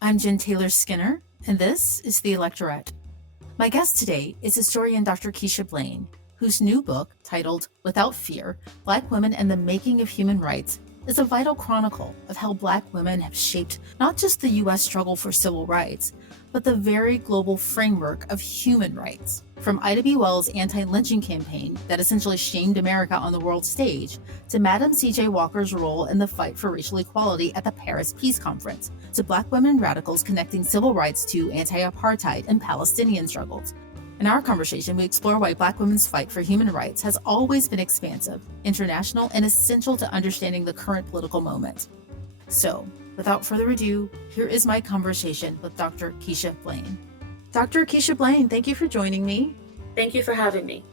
I'm Jen Taylor Skinner, and this is the Electorette. My guest today is historian Dr. Keisha Blain, whose new book, titled Without Fear, Black Women and the Making of Human Rights, is a vital chronicle of how Black women have shaped not just the U.S. struggle for civil rights, but the very global framework of human rights. From Ida B. Wells' anti-lynching campaign that essentially shamed America on the world stage, to Madam C.J. Walker's role in the fight for racial equality at the Paris Peace Conference, to Black women radicals connecting civil rights to anti-apartheid and Palestinian struggles. In our conversation, we explore why Black women's fight for human rights has always been expansive, international, and essential to understanding the current political moment. So, without further ado, here is my conversation with Dr. Keisha Blain. Dr. Keisha Blain, thank you for joining me. Thank you for having me.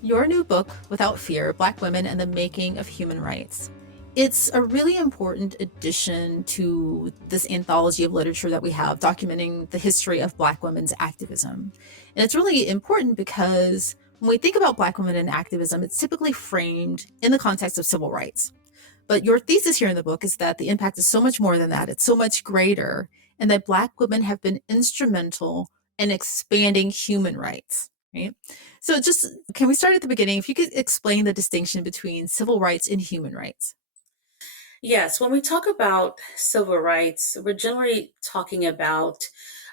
Your new book, Without Fear, Black Women and the Making of Human Rights. It's a really important addition to this anthology of literature that we have documenting the history of Black women's activism. And it's really important because when we think about Black women in activism, it's typically framed in the context of civil rights. But your thesis here in the book is that the impact is so much more than that. It's so much greater, and that Black women have been instrumental in expanding human rights, right? So just, can we start at the beginning? If you could explain the distinction between civil rights and human rights. Yes, when we talk about civil rights, we're generally talking about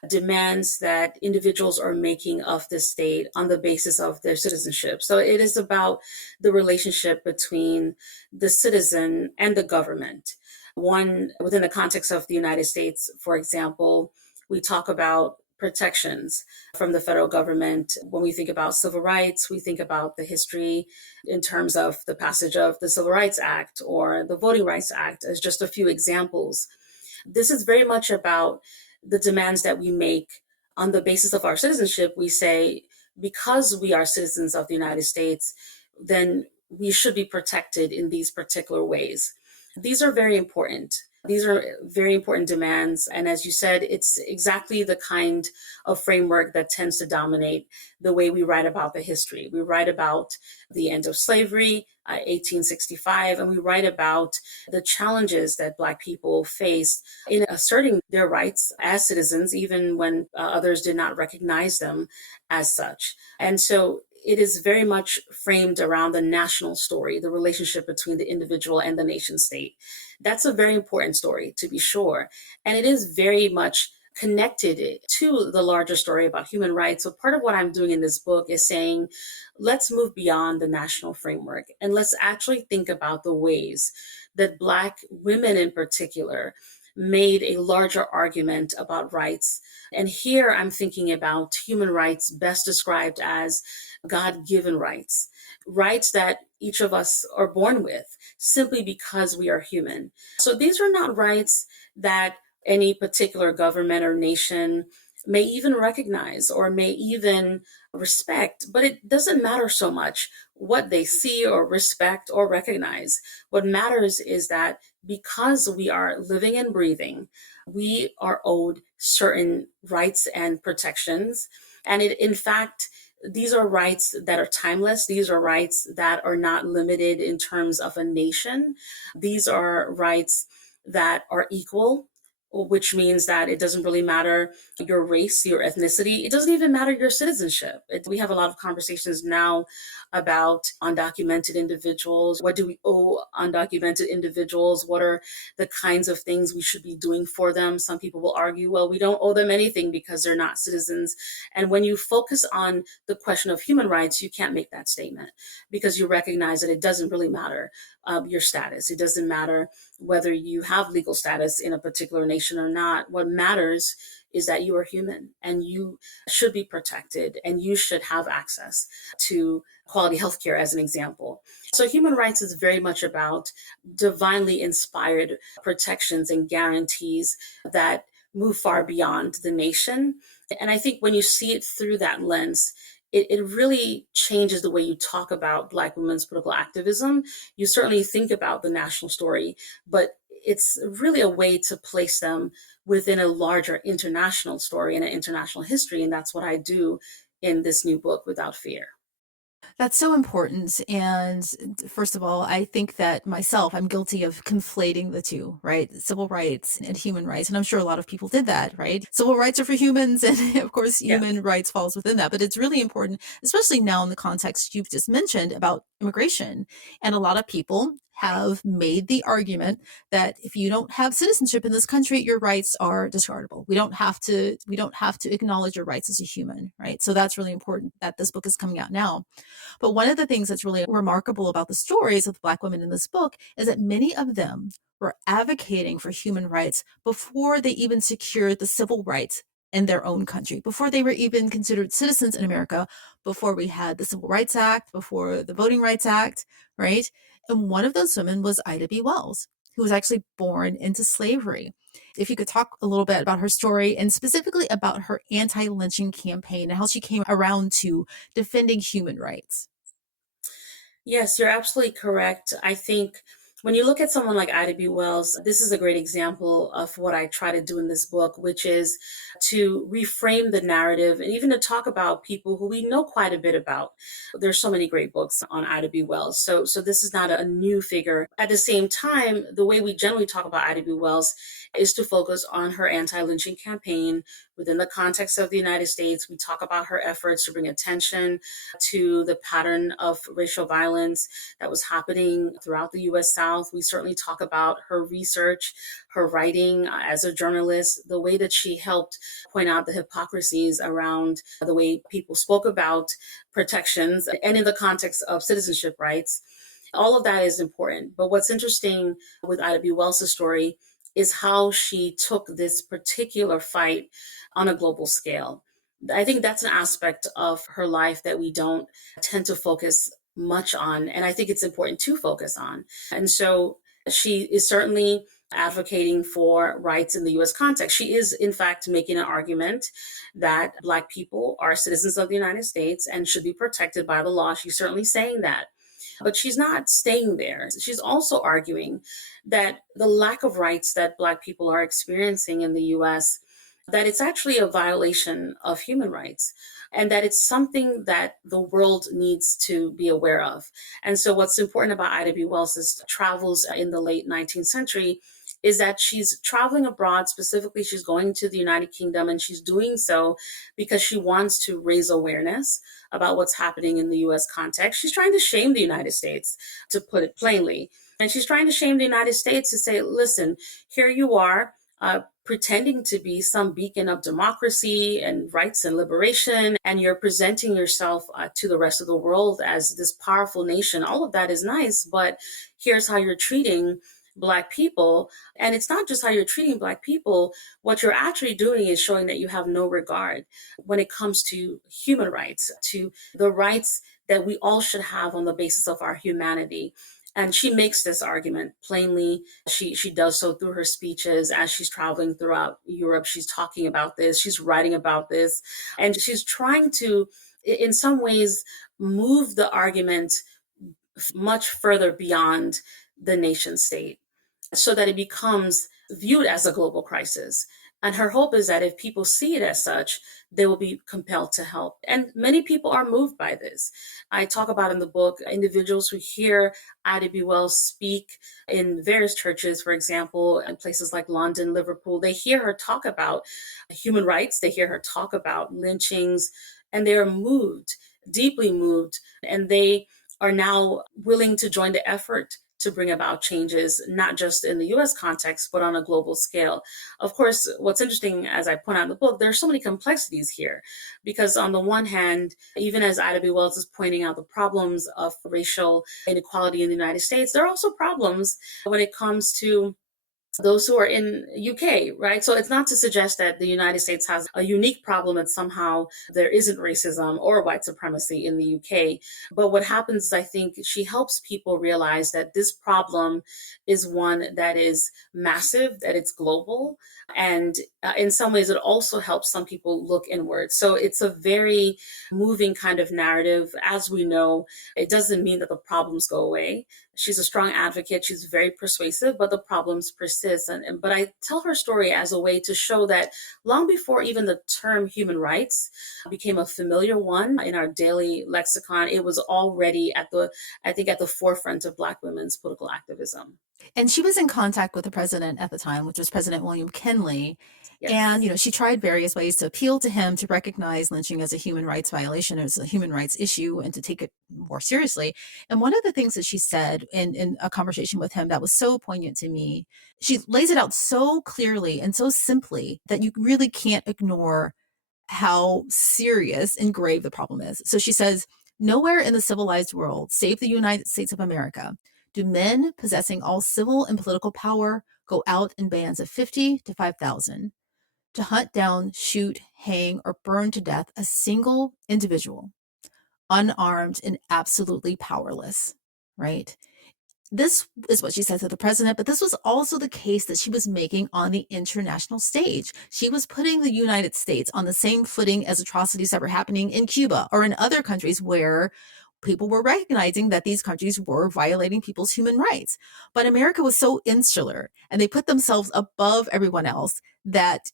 demands that individuals are making of the state on the basis of their citizenship. So it is about the relationship between the citizen and the government. One, within the context of the United States, for example, we talk about protections from the federal government. When we think about civil rights, we think about the history in terms of the passage of the Civil Rights Act or the Voting Rights Act as just a few examples. This is very much about the demands that we make on the basis of our citizenship. We say, because we are citizens of the United States, then we should be protected in these particular ways. These are very important. These are very important demands. And as you said, it's exactly the kind of framework that tends to dominate the way we write about the history. We write about the end of slavery, 1865, and we write about the challenges that Black people faced in asserting their rights as citizens, even when others did not recognize them as such. And so it is very much framed around the national story, the relationship between the individual and the nation state. That's a very important story, to be sure. And it is very much connected to the larger story about human rights. So part of what I'm doing in this book is saying, let's move beyond the national framework and let's actually think about the ways that Black women in particular made a larger argument about rights. And here I'm thinking about human rights best described as God-given rights, rights that each of us are born with simply because we are human. So these are not rights that any particular government or nation may even recognize or may even respect, but it doesn't matter so much what they see or respect or recognize. What matters is that because we are living and breathing, we are owed certain rights and protections. And in fact, these are rights that are timeless. These are rights that are not limited in terms of a nation. These are rights that are equal, which means that it doesn't really matter your race, your ethnicity. It doesn't even matter your citizenship. We have a lot of conversations now about undocumented individuals. What do we owe undocumented individuals? What are the kinds of things we should be doing for them? Some people will argue, well, we don't owe them anything because they're not citizens. And when you focus on the question of human rights, you can't make that statement because you recognize that it doesn't really matter your status. It doesn't matter whether you have legal status in a particular nation or not. What matters is that you are human and you should be protected and you should have access to quality healthcare, as an example. So human rights is very much about divinely inspired protections and guarantees that move far beyond the nation. And I think when you see it through that lens, it really changes the way you talk about Black women's political activism. You certainly think about the national story, but it's really a way to place them within a larger international story and an international history. And that's what I do in this new book, Without Fear. That's so important. And first of all, I think that myself, I'm guilty of conflating the two, right? Civil rights and human rights. And I'm sure a lot of people did that, right? Civil rights are for humans. And of course, Yeah. human rights falls within that. But it's really important, especially now in the context you've just mentioned about immigration. And a lot of people have made the argument that if you don't have citizenship in this country, your rights are discardable. We don't have to acknowledge your rights as a human, right? So that's really important that this book is coming out now. But one of the things that's really remarkable about the stories of the Black women in this book is that many of them were advocating for human rights before they even secured the civil rights in their own country, before they were even considered citizens in America, before we had the Civil Rights Act, before the Voting Rights Act, right? And one of those women was Ida B. Wells, who was actually born into slavery. If you could talk a little bit about her story and specifically about her anti-lynching campaign and how she came around to defending human rights. Yes, you're absolutely correct. I think when you look at someone like Ida B. Wells, this is a great example of what I try to do in this book, which is to reframe the narrative and even to talk about people who we know quite a bit about. There's so many great books on Ida B. Wells. So this is not a new figure. At the same time, the way we generally talk about Ida B. Wells is to focus on her anti-lynching campaign within the context of the United States. We talk about her efforts to bring attention to the pattern of racial violence that was happening throughout the US South. We certainly talk about her research, her writing as a journalist, the way that she helped point out the hypocrisies around the way people spoke about protections and in the context of citizenship rights. All of that is important. But what's interesting with Ida B. Wells' story is how she took this particular fight on a global scale. I think that's an aspect of her life that we don't tend to focus much on. And I think it's important to focus on. And so she is certainly advocating for rights in the US context. She is, in fact, making an argument that Black people are citizens of the United States and should be protected by the law. She's certainly saying that. But she's not staying there. She's also arguing that the lack of rights that Black people are experiencing in the US, that it's actually a violation of human rights and that it's something that the world needs to be aware of. And so what's important about Ida B. Wells' travels in the late 19th century is that she's traveling abroad. Specifically, she's going to the United Kingdom, and she's doing so because she wants to raise awareness about what's happening in the US context. She's trying to shame the United States, to put it plainly. And she's trying to shame the United States to say, listen, here you are, pretending to be some beacon of democracy and rights and liberation, and you're presenting yourself to the rest of the world as this powerful nation. All of that is nice, but here's how you're treating Black people. And it's not just how you're treating Black people. What you're actually doing is showing that you have no regard when it comes to human rights, to the rights that we all should have on the basis of our humanity. And she makes this argument plainly. She does so through her speeches as she's traveling throughout Europe. She's talking about this, she's writing about this, and she's trying to, in some ways, move the argument much further beyond the nation state so that it becomes viewed as a global crisis. And her hope is that if people see it as such, they will be compelled to help. And many people are moved by this. I talk about in the book individuals who hear Ida B. Wells speak in various churches, for example, in places like London, Liverpool. They hear her talk about human rights, they hear her talk about lynchings, and they are moved, deeply moved, and they are now willing to join the effort to bring about changes, not just in the US context, but on a global scale. Of course, what's interesting, as I point out in the book, there are so many complexities here, because on the one hand, even as Ida B. Wells is pointing out the problems of racial inequality in the United States, there are also problems when it comes to those who are in UK, right? So it's not to suggest that the United States has a unique problem that somehow there isn't racism or white supremacy in the UK. But what happens is I think she helps people realize that this problem is one that is massive, that it's global. And in some ways, it also helps some people look inward. So it's a very moving kind of narrative. As we know, it doesn't mean that the problems go away. She's a strong advocate. She's very persuasive, but the problems persist. But I tell her story as a way to show that long before even the term human rights became a familiar one in our daily lexicon, it was already I think, at the forefront of Black women's political activism. And she was in contact with the president at the time, which was President William Kinley. And, Yes. she tried various ways to appeal to him to recognize lynching as a human rights violation, as a human rights issue, and to take it more seriously. And one of the things that she said in a conversation with him that was so poignant to me, she lays it out so clearly and so simply that you really can't ignore how serious and grave the problem is. So she says, nowhere in the civilized world, save the United States of America, do men possessing all civil and political power go out in bands of 50 to 5,000 to hunt down, shoot, hang, or burn to death a single individual, unarmed and absolutely powerless, right? This is what she said to the president, but this was also the case that she was making on the international stage. She was putting the United States on the same footing as atrocities that were happening in Cuba or in other countries where people were recognizing that these countries were violating people's human rights. But America was so insular and they put themselves above everyone else that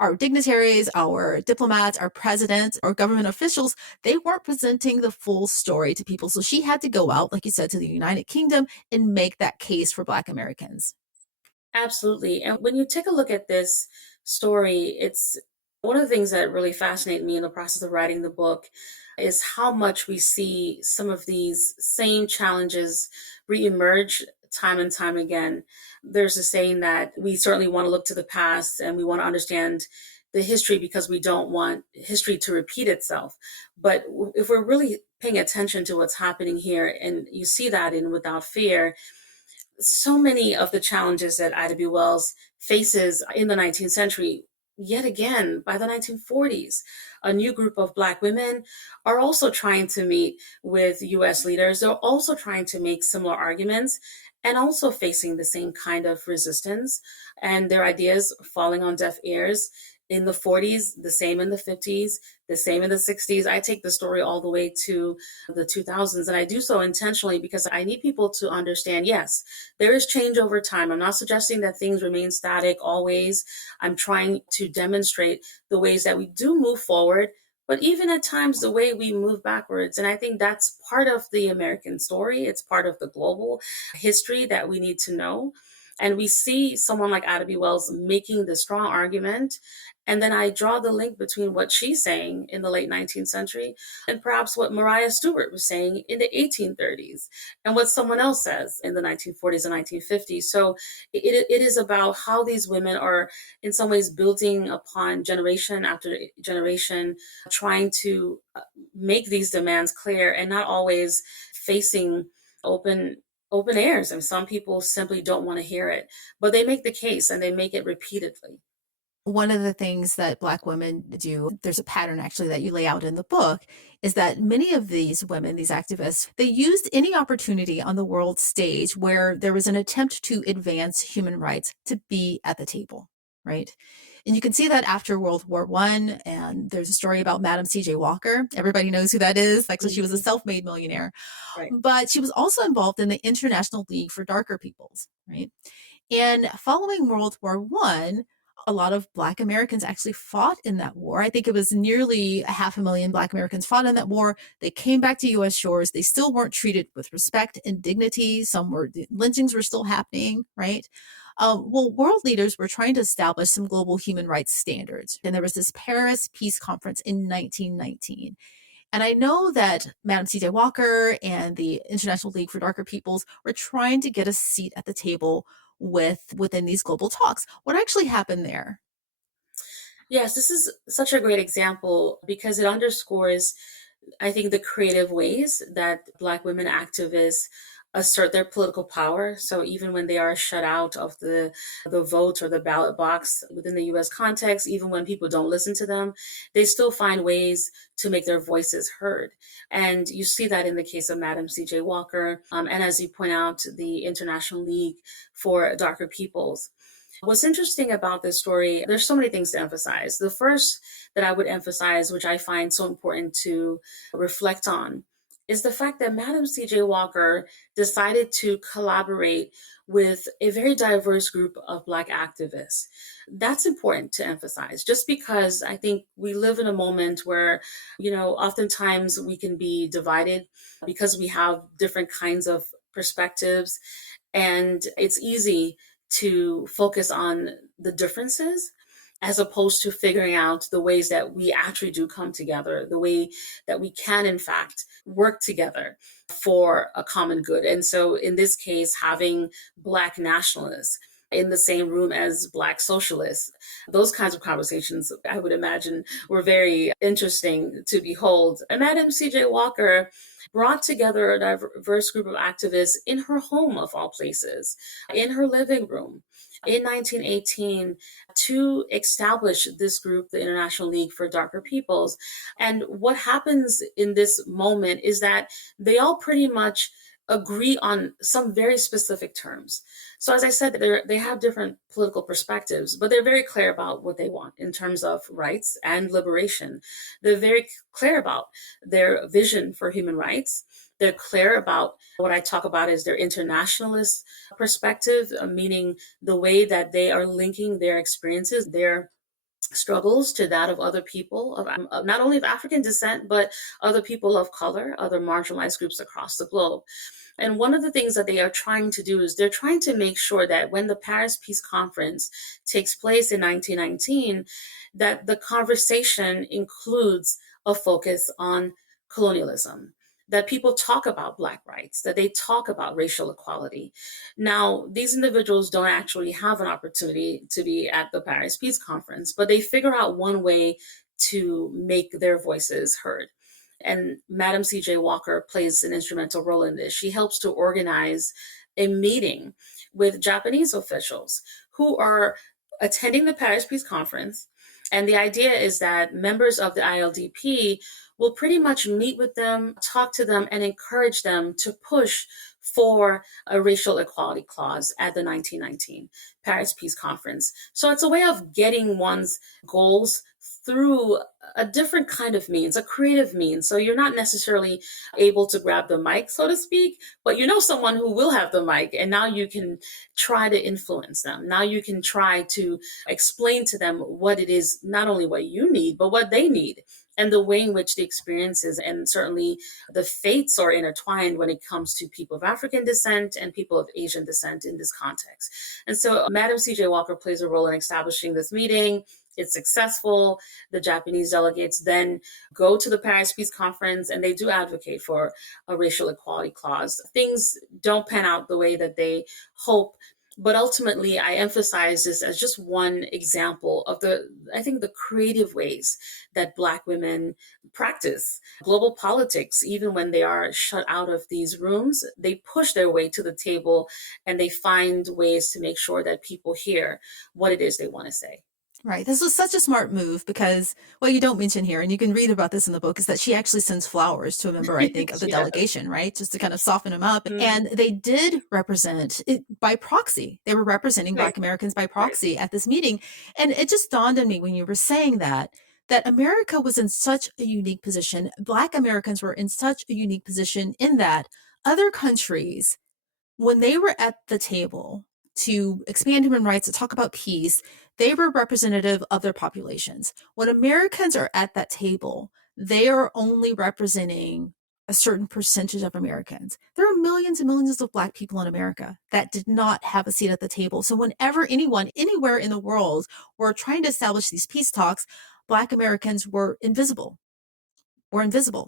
our dignitaries, our diplomats, our presidents, our government officials, they weren't presenting the full story to people. So she had to go out, like you said, to the United Kingdom and make that case for Black Americans. Absolutely. And when you take a look at this story, it's one of the things that really fascinated me in the process of writing the book is how much we see some of these same challenges reemerge time and time again. There's a saying that we certainly want to look to the past and we want to understand the history because we don't want history to repeat itself. But if we're really paying attention to what's happening here, and you see that in Without Fear, so many of the challenges that Ida B. Wells faces in the 19th century, yet again, by the 1940s, a new group of Black women are also trying to meet with US leaders. They're also trying to make similar arguments and also facing the same kind of resistance and their ideas falling on deaf ears. In the 40s, the same in the 50s, the same in the 60s. I take the story all the way to the 2000s, and I do so intentionally because I need people to understand, yes, there is change over time. I'm not suggesting that things remain static always. I'm trying to demonstrate the ways that we do move forward, but even at times the way we move backwards. And I think that's part of the American story. It's part of the global history that we need to know. And we see someone like Ada B. Wells making the strong argument. And then I draw the link between what she's saying in the late 19th century and perhaps what Mariah Stewart was saying in the 1830s and what someone else says in the 1940s and 1950s. So it is about how these women are in some ways building upon generation after generation, trying to make these demands clear and not always facing open airs. And some people simply don't want to hear it, but they make the case and they make it repeatedly. One of the things that Black women do, there's a pattern actually that you lay out in the book, is that many of these women, these activists, they used any opportunity on the world stage where there was an attempt to advance human rights to be at the table, right? And you can see that after World War I, and there's a story about Madam C.J. Walker. Everybody knows who that is. Like, so she was a Mhm. self-made millionaire, Right. but she was also involved in the International League for Darker Peoples, right? And following World War I, a lot of Black Americans actually fought in that war. I think it was nearly 500,000 Black Americans fought in that war. They came back to US shores. They still weren't treated with respect and dignity. Lynchings were still happening, right? Well, world leaders were trying to establish some global human rights standards. And there was this Paris Peace Conference in 1919. And I know that Madam C.J. Walker and the International League for Darker Peoples were trying to get a seat at the table within these global talks. What actually happened there? Yes, this is such a great example because it underscores, I think, the creative ways that Black women activists assert their political power. So even when they are shut out of the vote or the ballot box within the US context, even when people don't listen to them, they still find ways to make their voices heard. And you see that in the case of Madam C.J. Walker, and as you point out, the International League for Darker Peoples. What's interesting about this story, there's so many things to emphasize. The first that I would emphasize, which I find so important to reflect on, is the fact that Madam C.J. Walker decided to collaborate with a very diverse group of Black activists. That's important to emphasize, just because I think we live in a moment where, oftentimes we can be divided because we have different kinds of perspectives, and it's easy to focus on the differences as opposed to figuring out the ways that we actually do come together, the way that we can, in fact, work together for a common good. And so, in this case, having Black nationalists in the same room as Black socialists, those kinds of conversations, I would imagine, were very interesting to behold. And Madam C.J. Walker brought together a diverse group of activists in her home, of all places, in her living room in 1918 to establish this group, the International League for Darker Peoples. And what happens in this moment is that they all pretty much agree on some very specific terms. So as I said, they have different political perspectives, but they're very clear about what they want in terms of rights and liberation. They're very clear about their vision for human rights. They're clear about what I talk about as their internationalist perspective, meaning the way that they are linking their experiences, their struggles to that of other people of not only of African descent, but other people of color, other marginalized groups across the globe. And one of the things that they are trying to do is they're trying to make sure that when the Paris Peace Conference takes place in 1919, that the conversation includes a focus on colonialism, that people talk about Black rights, that they talk about racial equality. Now, these individuals don't actually have an opportunity to be at the Paris Peace Conference, but they figure out one way to make their voices heard. And Madam C.J. Walker plays an instrumental role in this. She helps to organize a meeting with Japanese officials who are attending the Paris Peace Conference. And the idea is that members of the ILDP will pretty much meet with them, talk to them, and encourage them to push for a racial equality clause at the 1919 Paris Peace Conference. So it's a way of getting one's goals through a different kind of means, a creative means. So you're not necessarily able to grab the mic, so to speak, but you know someone who will have the mic, and now you can try to influence them. Now you can try to explain to them what it is, not only what you need, but what they need, and the way in which the experiences and certainly the fates are intertwined when it comes to people of African descent and people of Asian descent in this context. And so Madam C.J. Walker plays a role in establishing this meeting. It's successful. The Japanese delegates then go to the Paris Peace Conference, and they do advocate for a racial equality clause. Things don't pan out the way that they hope, but ultimately I emphasize this as just one example of the creative ways that Black women practice global politics. Even when they are shut out of these rooms, they push their way to the table, and they find ways to make sure that people hear what it is they want to say. Right. This was such a smart move because what you don't mention here, and you can read about this in the book, is that she actually sends flowers to a member, I think, of the Yeah. delegation, right? Just to kind of soften him up. Mhm. And they did represent it by proxy. They were representing Right. Black Americans by Right. proxy at this meeting. And it just dawned on me when you were saying that America was in such a unique position. Black Americans were in such a unique position in that other countries, when they were at the table to expand human rights, to talk about peace, they were representative of their populations. When Americans are at that table, they are only representing a certain percentage of Americans. There are millions and millions of Black people in America that did not have a seat at the table. So whenever anyone, anywhere in the world, were trying to establish these peace talks, Black Americans were invisible.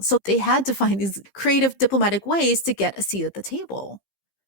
So they had to find these creative diplomatic ways to get a seat at the table.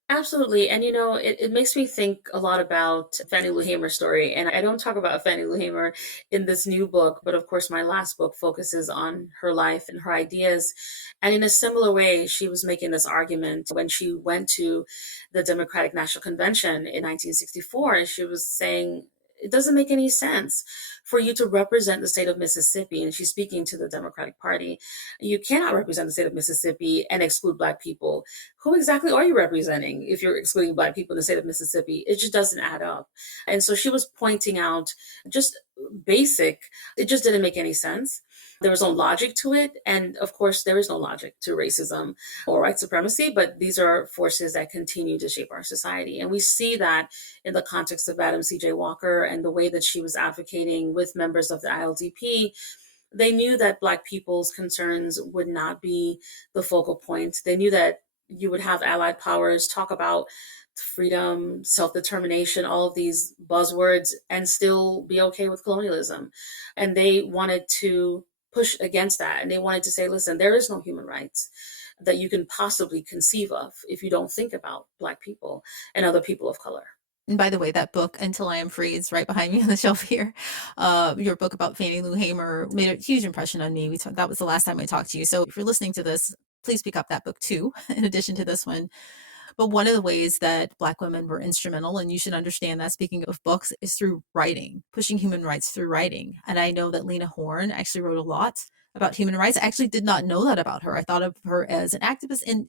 Absolutely. And it makes me think a lot about Fannie Lou Hamer's story. And I don't talk about Fannie Lou Hamer in this new book, but of course, my last book focuses on her life and her ideas. And in a similar way, she was making this argument when she went to the Democratic National Convention in 1964. She was saying, it doesn't make any sense for you to represent the state of Mississippi. And she's speaking to the Democratic Party. You cannot represent the state of Mississippi and exclude Black people. Who exactly are you representing if you're excluding Black people in the state of Mississippi? It just doesn't add up. And so she was pointing out just basic, it just didn't make any sense. There was no logic to it. And of course, there is no logic to racism or white supremacy, but these are forces that continue to shape our society. And we see that in the context of Madam C.J. Walker and the way that she was advocating with members of the ILDP. They knew that Black people's concerns would not be the focal point. They knew that you would have allied powers talk about freedom, self determination, all of these buzzwords, and still be okay with colonialism. And they wanted to push against that. And they wanted to say, listen, there is no human rights that you can possibly conceive of if you don't think about Black people and other people of color. And by the way, that book, Until I Am Free, is right behind me on the shelf here. Your book about Fannie Lou Hamer made a huge impression on me. That was the last time I talked to you. So if you're listening to this, please pick up that book too, in addition to this one. But one of the ways that Black women were instrumental, and you should understand that, speaking of books, is through writing, pushing human rights through writing. And I know that Lena Horne actually wrote a lot about human rights. I actually did not know that about her. I thought of her as an activist and,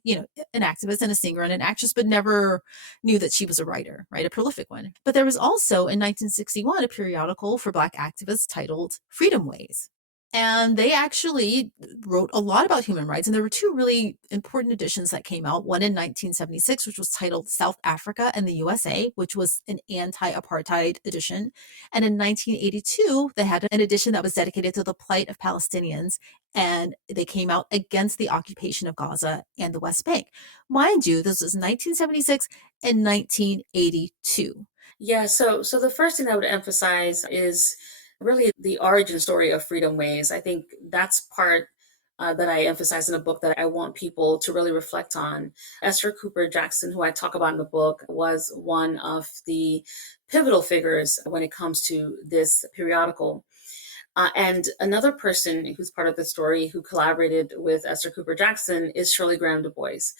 an activist and a singer and an actress, but never knew that she was a writer, right? A prolific one. But there was also in 1961 a periodical for Black activists titled Freedom Ways. And they actually wrote a lot about human rights. And there were two really important editions that came out. One in 1976, which was titled South Africa and the USA, which was an anti-apartheid edition. And in 1982, they had an edition that was dedicated to the plight of Palestinians. And they came out against the occupation of Gaza and the West Bank. Mind you, this was 1976 and 1982. Yeah, so the first thing I would emphasize is really the origin story of Freedom Ways. I think that's part that I emphasize in the book that I want people to really reflect on. Esther Cooper Jackson, who I talk about in the book, was one of the pivotal figures when it comes to this periodical. And another person who's part of the story who collaborated with Esther Cooper Jackson is Shirley Graham Du Bois.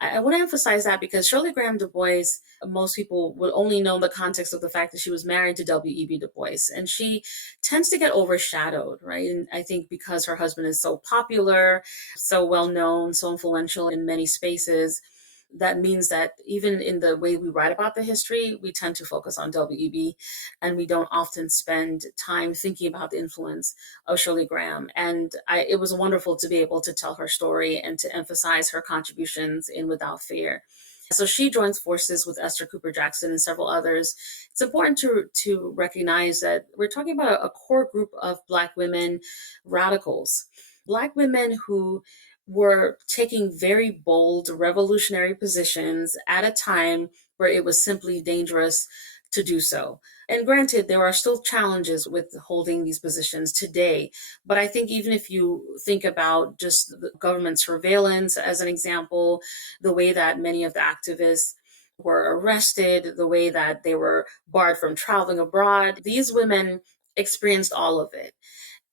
I want to emphasize that because Shirley Graham Du Bois, most people would only know the context of the fact that she was married to W.E.B. Du Bois, and she tends to get overshadowed, right? And I think because her husband is so popular, so well known, so influential in many spaces, that means that even in the way we write about the history, we tend to focus on WEB, and we don't often spend time thinking about the influence of Shirley Graham. And it was wonderful to be able to tell her story and to emphasize her contributions in Without Fear. So she joins forces with Esther Cooper Jackson and several others. It's important to recognize that we're talking about a core group of Black women radicals, Black women who were taking very bold revolutionary positions at a time where it was simply dangerous to do so. And granted, there are still challenges with holding these positions today. But I think even if you think about just the government surveillance as an example, the way that many of the activists were arrested, the way that they were barred from traveling abroad, these women experienced all of it.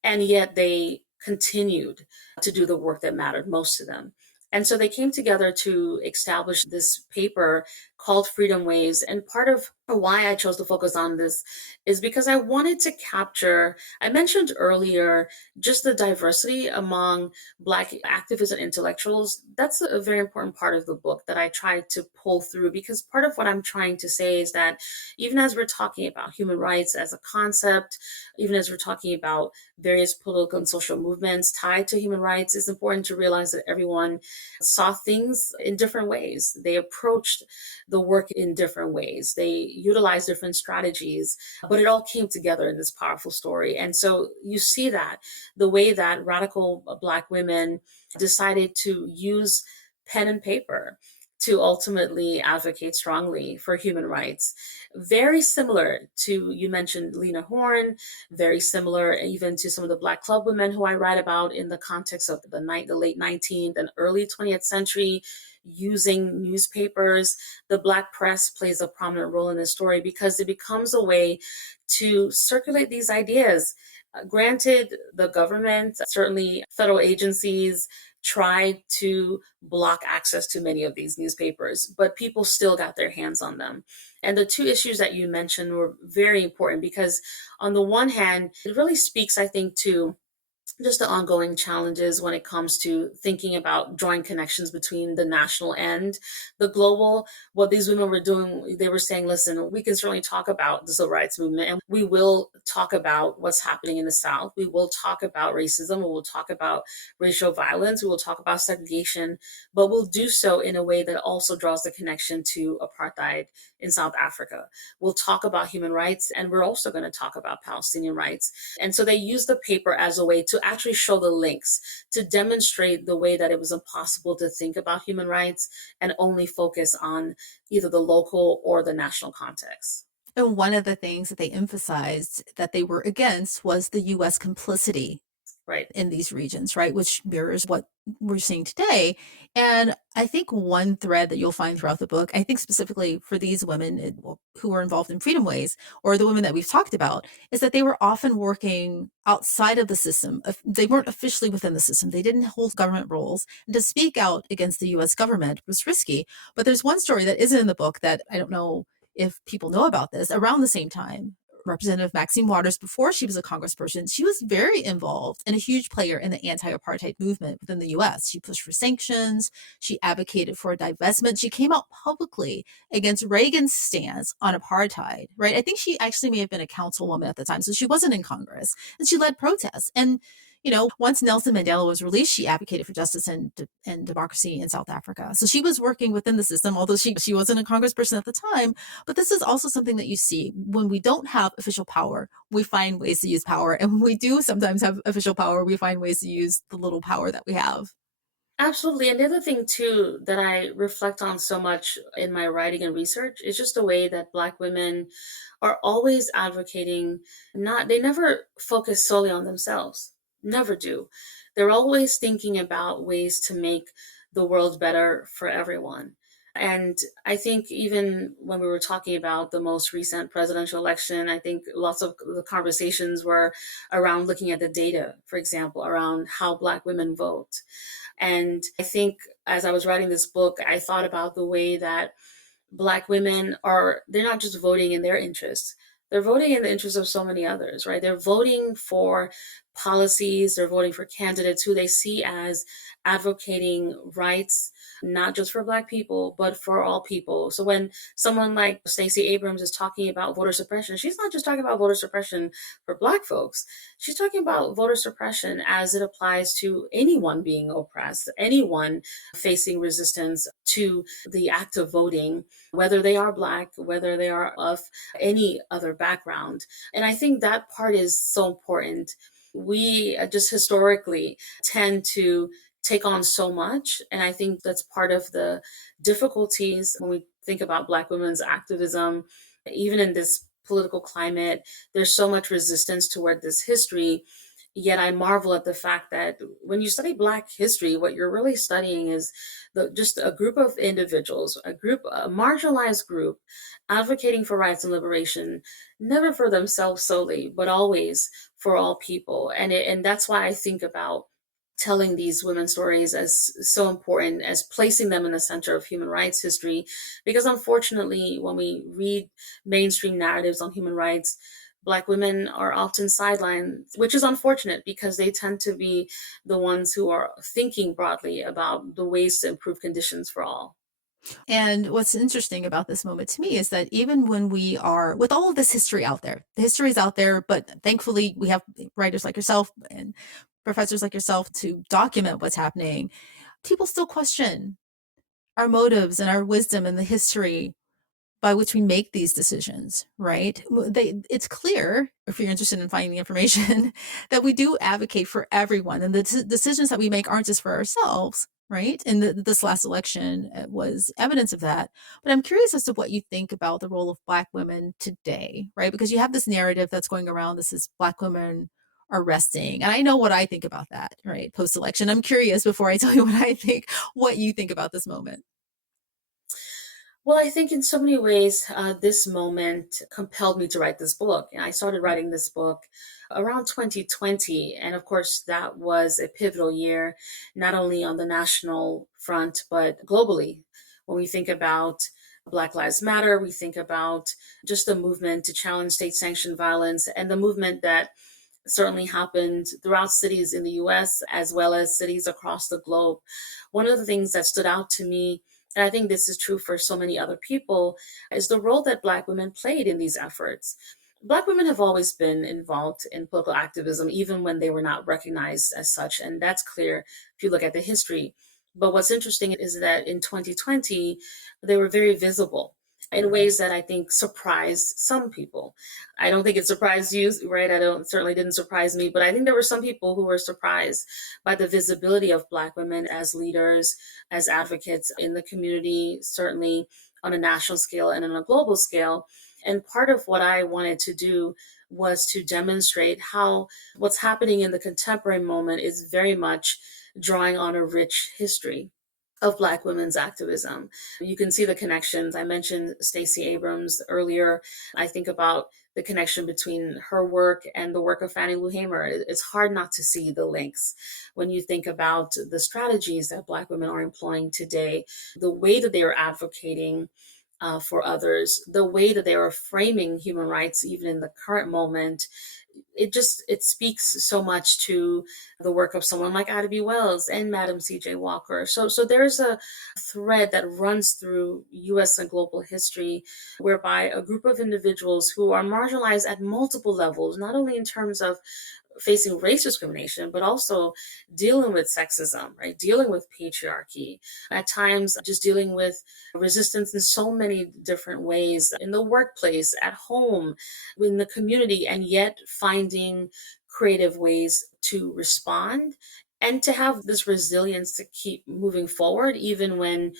And yet they continued to do the work that mattered most to them. And so they came together to establish this paper called Freedom Ways. And part of why I chose to focus on this is because I wanted to capture, I mentioned earlier, just the diversity among Black activists and intellectuals. That's a very important part of the book that I tried to pull through, because part of what I'm trying to say is that even as we're talking about human rights as a concept, even as we're talking about various political and social movements tied to human rights, it's important to realize that everyone saw things in different ways. They approached the work in different ways. They utilized different strategies, but it all came together in this powerful story. And so you see that the way that radical Black women decided to use pen and paper to ultimately advocate strongly for human rights. Very similar to, you mentioned Lena Horne, very similar even to some of the Black club women who I write about in the context of the late 19th and early 20th century, using newspapers. The Black press plays a prominent role in this story because it becomes a way to circulate these ideas. Granted, the government, certainly federal agencies, tried to block access to many of these newspapers, but people still got their hands on them. And the two issues that you mentioned were very important because on the one hand, it really speaks, I think, to just the ongoing challenges when it comes to thinking about drawing connections between the national and the global. What these women were doing, they were saying, listen, we can certainly talk about the civil rights movement, and we will talk about what's happening in the South. We will talk about racism. We will talk about racial violence. We will talk about segregation, but we'll do so in a way that also draws the connection to apartheid in South Africa. We'll talk about human rights, and we're also going to talk about Palestinian rights. And so they used the paper as a way to actually show the links, to demonstrate the way that it was impossible to think about human rights and only focus on either the local or the national context. And one of the things that they emphasized that they were against was the US complicity Right. in these regions, right? Which mirrors what we're seeing today. And I think one thread that you'll find throughout the book, I think specifically for these women who were involved in Freedom Ways, or the women that we've talked about, is that they were often working outside of the system. They weren't officially within the system. They didn't hold government roles. And to speak out against the US government was risky. But there's one story that isn't in the book that I don't know if people know about this. Around the same time, Representative Maxine Waters, before she was a congressperson, she was very involved and a huge player in the anti-apartheid movement within the US. She pushed for sanctions. She advocated for a divestment. She came out publicly against Reagan's stance on apartheid, right? I think she actually may have been a councilwoman at the time, so she wasn't in Congress. And she led protests. And once Nelson Mandela was released, she advocated for justice and democracy in South Africa. So she was working within the system, although she wasn't a congressperson at the time. But this is also something that you see when we don't have official power, we find ways to use power. And when we do sometimes have official power, we find ways to use the little power that we have. Absolutely. And the other thing, too, that I reflect on so much in my writing and research is just the way that Black women are always advocating, they never focus solely on themselves, never do. They're always thinking about ways to make the world better for everyone. And I think even when we were talking about the most recent presidential election, I think lots of the conversations were around looking at the data, for example, around how Black women vote. And I think as I was writing this book, I thought about the way that Black women they're not just voting in their interests, they're voting in the interests of so many others, right? They're voting for policies, they're voting for candidates who they see as advocating rights, not just for Black people, but for all people. So when someone like Stacey Abrams is talking about voter suppression, she's not just talking about voter suppression for Black folks. She's talking about voter suppression as it applies to anyone being oppressed, anyone facing resistance to the act of voting, whether they are Black, whether they are of any other background. And I think that part is so important. We just historically tend to take on so much. And I think that's part of the difficulties when we think about Black women's activism, even in this political climate. There's so much resistance toward this history. Yet I marvel at the fact that when you study Black history, what you're really studying is just a group of individuals, a marginalized group, advocating for rights and liberation, never for themselves solely, but always for all people. And that's why I think about telling these women's stories as so important, as placing them in the center of human rights history. Because unfortunately, when we read mainstream narratives on human rights, Black women are often sidelined, which is unfortunate because they tend to be the ones who are thinking broadly about the ways to improve conditions for all. And what's interesting about this moment to me is that even when we are, with all of this history out there, the history is out there, but thankfully we have writers like yourself and professors like yourself to document what's happening. People still question our motives and our wisdom and the history by which we make these decisions, right? It's clear, if you're interested in finding the information, that we do advocate for everyone. And the decisions that we make aren't just for ourselves, right? And this last election was evidence of that. But I'm curious as to what you think about the role of Black women today, right? Because you have this narrative that's going around. This is Black women are resting. And I know what I think about that, right? Post-election. I'm curious, before I tell you what I think, what you think about this moment. Well, I think in so many ways, this moment compelled me to write this book. And I started writing this book around 2020. And of course, that was a pivotal year, not only on the national front, but globally. When we think about Black Lives Matter, we think about just the movement to challenge state sanctioned violence and the movement that certainly happened throughout cities in the US as well as cities across the globe. One of the things that stood out to me, and I think this is true for so many other people, is the role that Black women played in these efforts. Black women have always been involved in political activism, even when they were not recognized as such. And that's clear if you look at the history. But what's interesting is that in 2020, they were very visible in ways that I think surprised some people. I don't think it surprised you, right? I don't certainly didn't surprise me, but I think there were some people who were surprised by the visibility of Black women as leaders, as advocates in the community, certainly on a national scale and on a global scale. And part of what I wanted to do was to demonstrate how what's happening in the contemporary moment is very much drawing on a rich history of Black women's activism. You can see the connections. I mentioned Stacey Abrams earlier. I think about the connection between her work and the work of Fannie Lou Hamer. It's hard not to see the links when you think about the strategies that Black women are employing today, the way that they are advocating for others, the way that they are framing human rights, even in the current moment. It speaks so much to the work of someone like Ida B. Wells and Madam C.J. Walker. So there's a thread that runs through U.S. and global history, whereby a group of individuals who are marginalized at multiple levels, not only in terms of facing race discrimination, but also dealing with sexism, right? Dealing with patriarchy, at times just dealing with resistance in so many different ways in the workplace, at home, in the community, and yet finding creative ways to respond and to have this resilience to keep moving forward, even when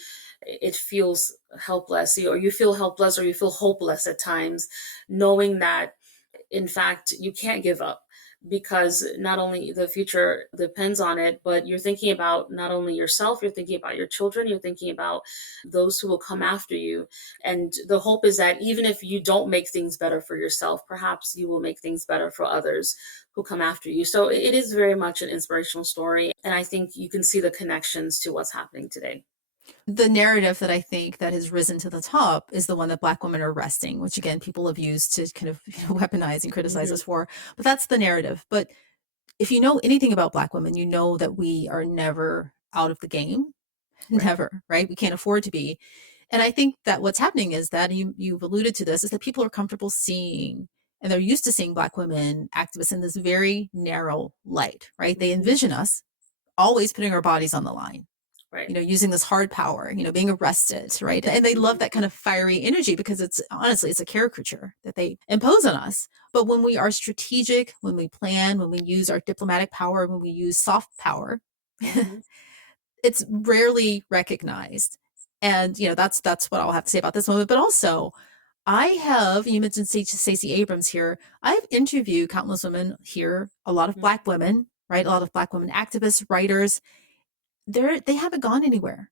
it feels helpless, or you feel helpless or you feel hopeless at times, knowing that in fact you can't give up, because not only the future depends on it, but you're thinking about not only yourself, you're thinking about your children, you're thinking about those who will come after you. And the hope is that even if you don't make things better for yourself, perhaps you will make things better for others who come after you. So it is very much an inspirational story. And I think you can see the connections to what's happening today. The narrative that I think that has risen to the top is the one that Black women are resting, which again, people have used to kind of weaponize and criticize us for. But that's the narrative. But if you know anything about Black women, you know that we are never out of the game. Right. Never, right? We can't afford to be. And I think that what's happening is that you've alluded to this, is that people are comfortable seeing, and they're used to seeing Black women activists in this very narrow light, right? They envision us always putting our bodies on the line, Right. using this hard power, being arrested, right? And they love that kind of fiery energy because it's honestly, it's a caricature that they impose on us. But when we are strategic, when we plan, when we use our diplomatic power, when we use soft power, it's rarely recognized. And that's what I'll have to say about this moment. But also, you mentioned Stacey Abrams here. I've interviewed countless women here, a lot of Black women, right? A lot of Black women activists, writers. They haven't gone anywhere.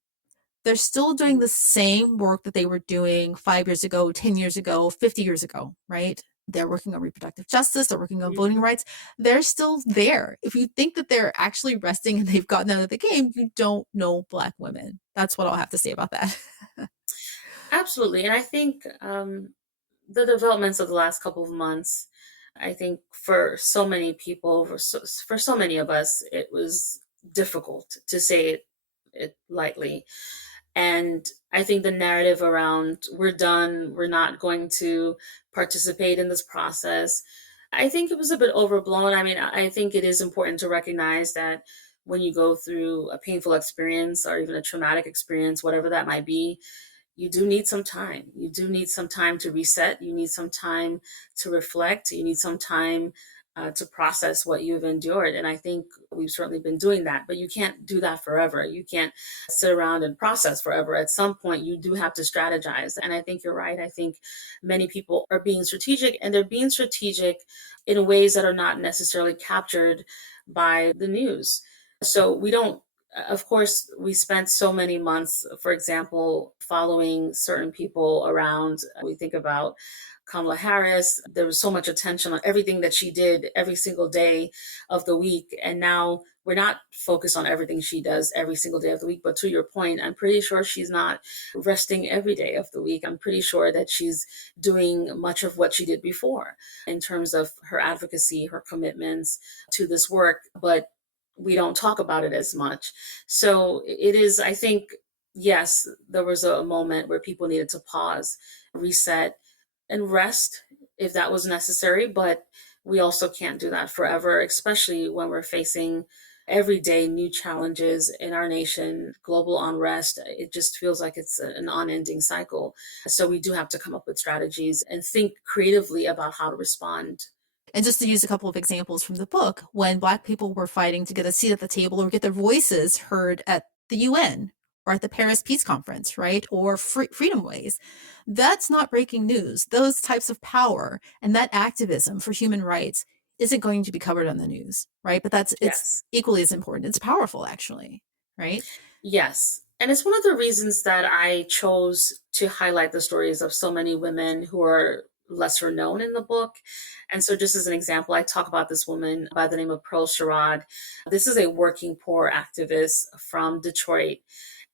They're still doing the same work that they were doing 5 years ago, 10 years ago, 50 years ago, right? They're working on reproductive justice. They're working on voting rights. They're still there. If you think that they're actually resting and they've gotten out of the game, you don't know Black women. That's what I'll have to say about that. Absolutely. And I think the developments of the last couple of months, I think for so many people, for so many of us, it was difficult, to say it lightly. And I think the narrative around we're done, we're not going to participate in this process, I think it was a bit overblown. I mean, I think it is important to recognize that when you go through a painful experience or even a traumatic experience, whatever that might be, you do need some time. You do need some time to reset. You need some time to reflect. You need some time to process what you've endured. And I think we've certainly been doing that, but you can't do that forever. You can't sit around and process forever. At some point, you do have to strategize. And I think you're right. I think many people are being strategic, and they're being strategic in ways that are not necessarily captured by the news. So we don't, of course, we spent so many months, for example, following certain people around. We think about Kamala Harris. There was so much attention on everything that she did every single day of the week. And now we're not focused on everything she does every single day of the week. But to your point, I'm pretty sure she's not resting every day of the week. I'm pretty sure that she's doing much of what she did before in terms of her advocacy, her commitments to this work. But we don't talk about it as much. So it is, I think, yes, there was a moment where people needed to pause, reset, and rest if that was necessary. But we also can't do that forever, especially when we're facing everyday new challenges in our nation, global unrest. It just feels like it's an unending cycle. So we do have to come up with strategies and think creatively about how to respond. And just to use a couple of examples from the book, when Black people were fighting to get a seat at the table or get their voices heard at the UN or at the Paris Peace Conference, right? Or Freedom Ways, that's not breaking news. Those types of power and that activism for human rights isn't going to be covered on the news, right? But it's Yes. equally as important. It's powerful, actually, right? Yes. And it's one of the reasons that I chose to highlight the stories of so many women who are lesser known in the book. And so, just as an example, I talk about this woman by the name of Pearl Sherrod. This is a working poor activist from Detroit,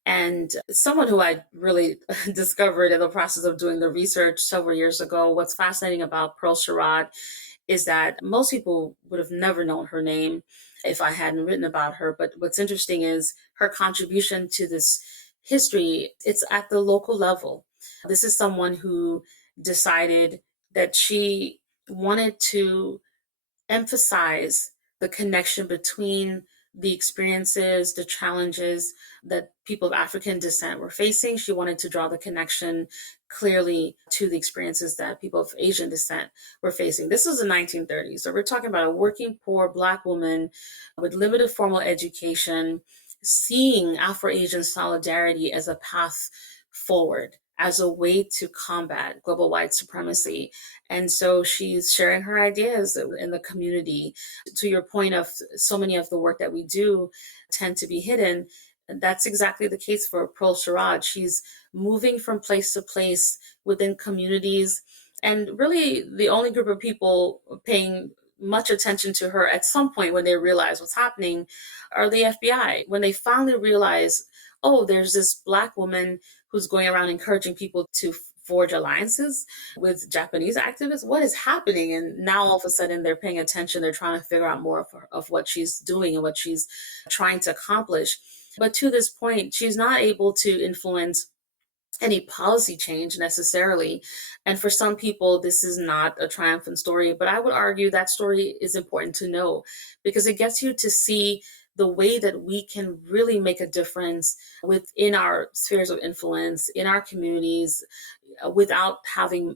and someone who I really discovered in the process of doing the research several years ago. What's fascinating about Pearl Sherrod is that most people would have never known her name if I hadn't written about her. But what's interesting is her contribution to this history, it's at the local level. This is someone who decided that she wanted to emphasize the connection between the experiences, the challenges that people of African descent were facing. She wanted to draw the connection clearly to the experiences that people of Asian descent were facing. This was the 1930s. So we're talking about a working poor Black woman with limited formal education, seeing Afro-Asian solidarity as a path forward, as a way to combat global white supremacy. And so she's sharing her ideas in the community. To your point of so many of the work that we do tend to be hidden, and that's exactly the case for Pearl Sherrod. She's moving from place to place within communities. And really, the only group of people paying much attention to her at some point when they realize what's happening are the FBI. When they finally realize, oh, there's this Black woman who's going around encouraging people to forge alliances with Japanese activists. What is happening? And now all of a sudden they're paying attention. They're trying to figure out more of what she's doing and what she's trying to accomplish. But to this point, she's not able to influence any policy change necessarily. And for some people, this is not a triumphant story, but I would argue that story is important to know because it gets you to see the way that we can really make a difference within our spheres of influence, in our communities, without having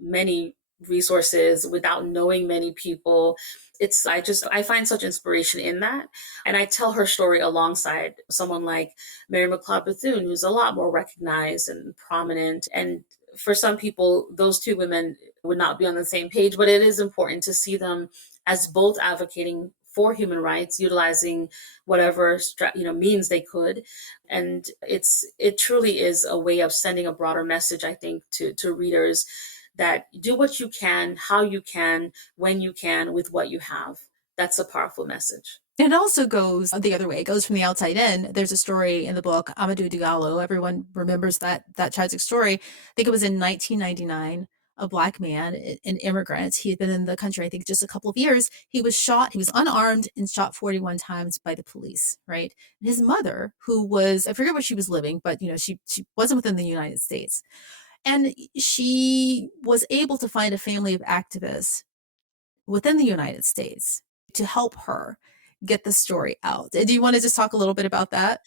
many resources, without knowing many people. I find such inspiration in that. And I tell her story alongside someone like Mary McLeod Bethune, who's a lot more recognized and prominent. And for some people, those two women would not be on the same page, but it is important to see them as both advocating for human rights, utilizing whatever means they could. And it truly is a way of sending a broader message, I think, to readers that do what you can, how you can, when you can, with what you have. That's a powerful message. And it also goes the other way. It goes from the outside in. There's a story in the book, Amadou Diallo. Everyone remembers that tragic story. I think it was in 1999. A Black man, an immigrant. He had been in the country, I think, just a couple of years. He was shot. He was unarmed and shot 41 times by the police. Right. And his mother, who was, I forget where she was living, but she wasn't within the United States, and she was able to find a family of activists within the United States to help her get the story out. Do you want to just talk a little bit about that?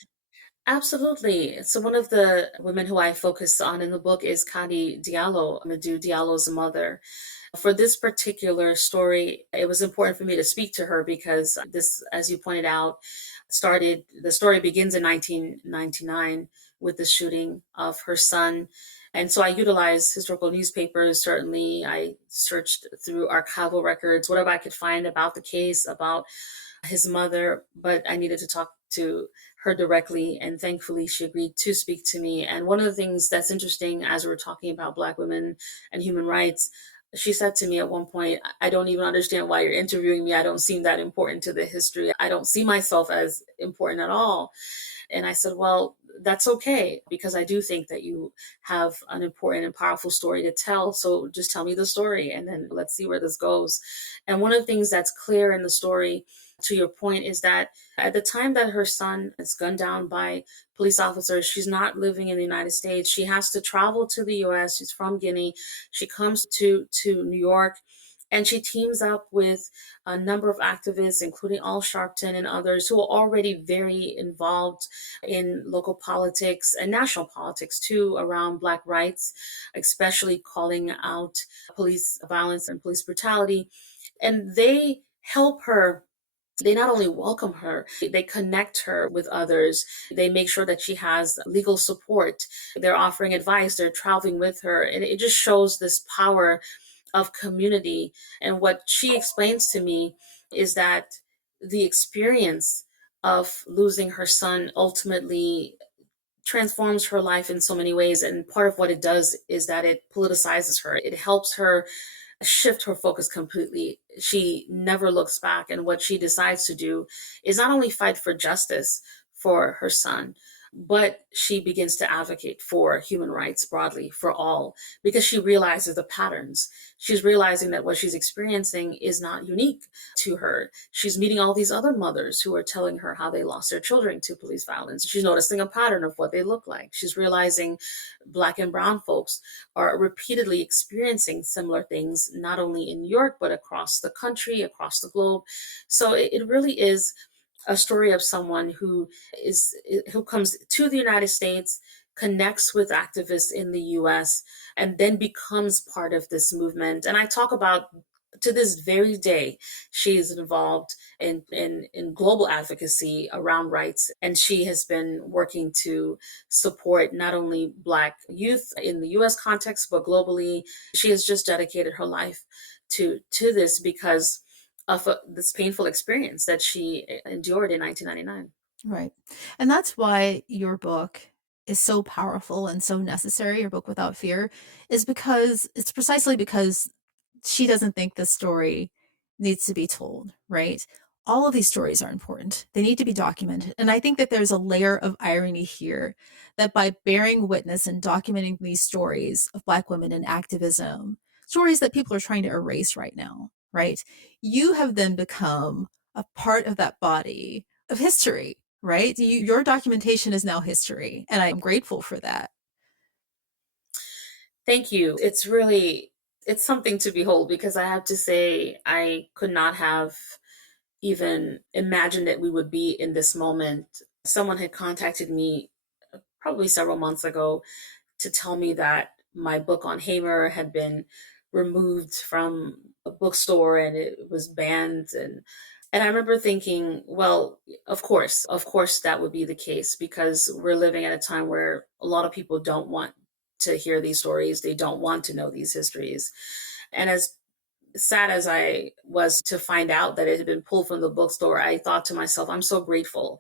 Absolutely. So one of the women who I focus on in the book is Kadi Diallo, Amadou Diallo's mother. For this particular story, it was important for me to speak to her because this, as you pointed out, the story begins in 1999 with the shooting of her son. And so I utilized historical newspapers. Certainly, I searched through archival records, whatever I could find about the case, about his mother, but I needed to talk to her directly. And thankfully, she agreed to speak to me. And one of the things that's interesting as we're talking about Black women and human rights, she said to me at one point, I don't even understand why you're interviewing me. I don't seem that important to the history. I don't see myself as important at all. And I said, well, that's okay, because I do think that you have an important and powerful story to tell. So just tell me the story and then let's see where this goes. And one of the things that's clear in the story, to your point, is that at the time that her son is gunned down by police officers, she's not living in the United States. She has to travel to the US. She's from Guinea. She comes to New York, and she teams up with a number of activists, including Al Sharpton and others who are already very involved in local politics and national politics too, around Black rights, especially calling out police violence and police brutality. And they help her. They not only welcome her, they connect her with others. They make sure that she has legal support. They're offering advice. They're traveling with her. And it just shows this power of community. And what she explains to me is that the experience of losing her son ultimately transforms her life in so many ways. And part of what it does is that it politicizes her. It helps her shift her focus completely. She never looks back. And what she decides to do is not only fight for justice for her son, but she begins to advocate for human rights broadly for all, because she realizes the patterns. She's realizing that what she's experiencing is not unique to her. She's meeting all these other mothers who are telling her how they lost their children to police violence. She's noticing a pattern of what they look like. She's realizing Black and brown folks are repeatedly experiencing similar things, not only in New York, but across the country, across the globe. So it really is a story of someone who comes to the United States, connects with activists in the US, and then becomes part of this movement. And I talk about, to this very day, she is involved in global advocacy around rights. And she has been working to support not only Black youth in the US context, but globally. She has just dedicated her life to this because of this painful experience that she endured in 1999. Right. And that's why your book is so powerful and so necessary, your book Without Fear, is because it's precisely because she doesn't think the story needs to be told, right? All of these stories are important. They need to be documented. And I think that there's a layer of irony here that by bearing witness and documenting these stories of Black women in activism, stories that people are trying to erase right now, right? You have then become a part of that body of history, right? Your documentation is now history. And I'm grateful for that. Thank you. It's something to behold, because I have to say, I could not have even imagined that we would be in this moment. Someone had contacted me probably several months ago to tell me that my book on Hamer had been removed from a bookstore and it was banned. And I remember thinking, well, of course that would be the case, because we're living at a time where a lot of people don't want to hear these stories. They don't want to know these histories. And as sad as I was to find out that it had been pulled from the bookstore, I thought to myself, I'm so grateful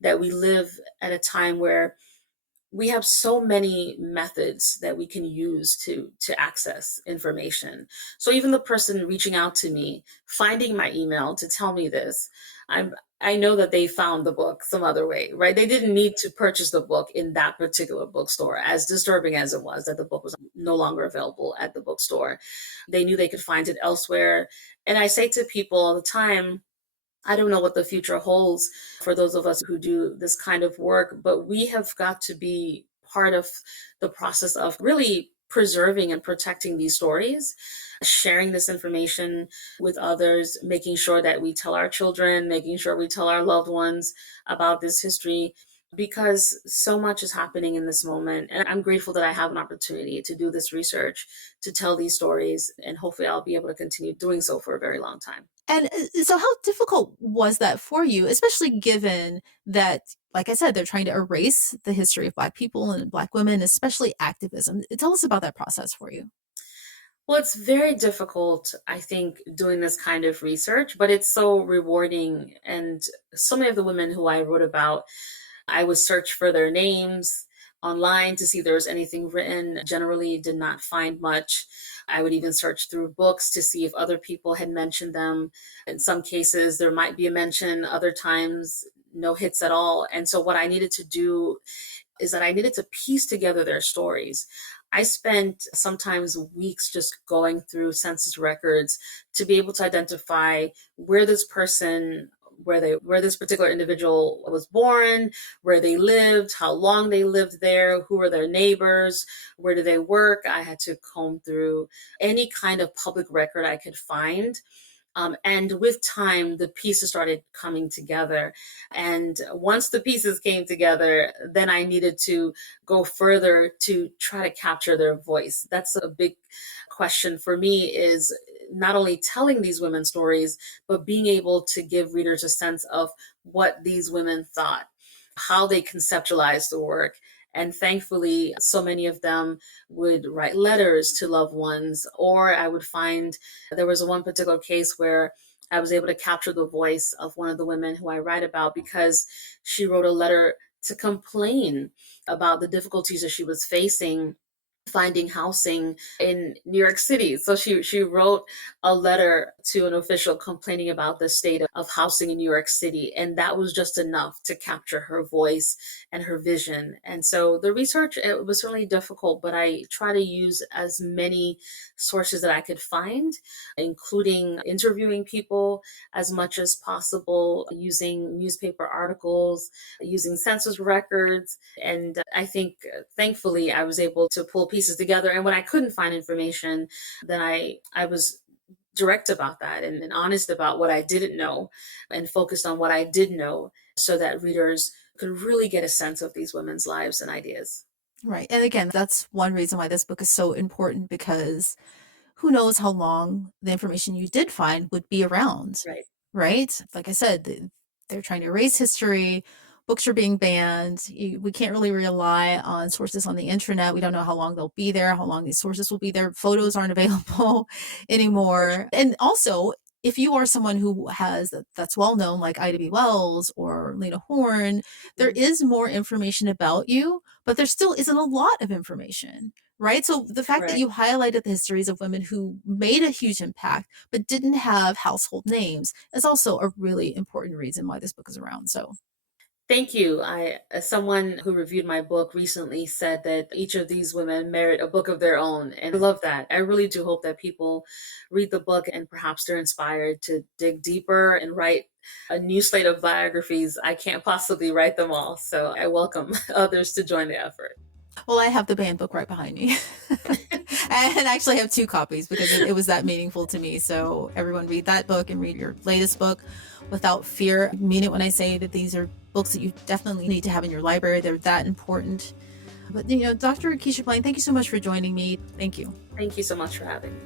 that we live at a time where we have so many methods that we can use to access information. So even the person reaching out to me, finding my email to tell me this, I know that they found the book some other way, right? They didn't need to purchase the book in that particular bookstore, as disturbing as it was that the book was no longer available at the bookstore. They knew they could find it elsewhere. And I say to people all the time, I don't know what the future holds for those of us who do this kind of work, but we have got to be part of the process of really preserving and protecting these stories, sharing this information with others, making sure that we tell our children, making sure we tell our loved ones about this history, because so much is happening in this moment. And I'm grateful that I have an opportunity to do this research, to tell these stories, and hopefully I'll be able to continue doing so for a very long time. And so how difficult was that for you, especially given that, like I said, they're trying to erase the history of Black people and Black women, especially activism? Tell us about that process for you. Well, it's very difficult, I think, doing this kind of research, but it's so rewarding. And so many of the women who I wrote about, I would search for their names online to see if there was anything written. Generally, did not find much. I would even search through books to see if other people had mentioned them. In some cases, there might be a mention, other times, no hits at all. And so, what I needed to do is that I needed to piece together their stories. I spent sometimes weeks just going through census records to be able to identify where this person, where this particular individual was born, where they lived, how long they lived there, who were their neighbors, where do they work. I had to comb through any kind of public record I could find. And with time, the pieces started coming together. And once the pieces came together, then I needed to go further to try to capture their voice. That's a big question for me, is not only telling these women's stories, but being able to give readers a sense of what these women thought, how they conceptualized the work. And thankfully, so many of them would write letters to loved ones, or I would find there was one particular case where I was able to capture the voice of one of the women who I write about because she wrote a letter to complain about the difficulties that she was facing finding housing in New York City. So she wrote a letter to an official complaining about the state of housing in New York City. And that was just enough to capture her voice and her vision. And so the research, it was certainly difficult, but I try to use as many sources that I could find, including interviewing people as much as possible, using newspaper articles, using census records. And I think, thankfully, I was able to pull pieces together. And when I couldn't find information, then I was direct about that and honest about what I didn't know and focused on what I did know so that readers could really get a sense of these women's lives and ideas. Right. And again, that's one reason why this book is so important, because who knows how long the information you did find would be around, Right. right? Like I said, they're trying to erase history. Books are being banned. We can't really rely on sources on the internet. We don't know how long they'll be there, how long these sources will be there. Photos aren't available anymore. And also, if you are someone who that's well known, like Ida B. Wells or Lena Horne, there Mhm. is more information about you, but there still isn't a lot of information. Right. So the fact that Right. you highlighted the histories of women who made a huge impact but didn't have household names is also a really important reason why this book is around. So, Thank you. As someone who reviewed my book recently said that each of these women merit a book of their own. And I love that. I really do hope that people read the book and perhaps they're inspired to dig deeper and write a new slate of biographies. I can't possibly write them all. So I welcome others to join the effort. well, I have the banned book right behind me. And actually have two copies because it was that meaningful to me. So everyone read that book and read your latest book, Without Fear. I mean it when I say that these are books that you definitely need to have in your library. They're that important. But, Dr. Keisha Blain, thank you so much for joining me. Thank you. Thank you so much for having me.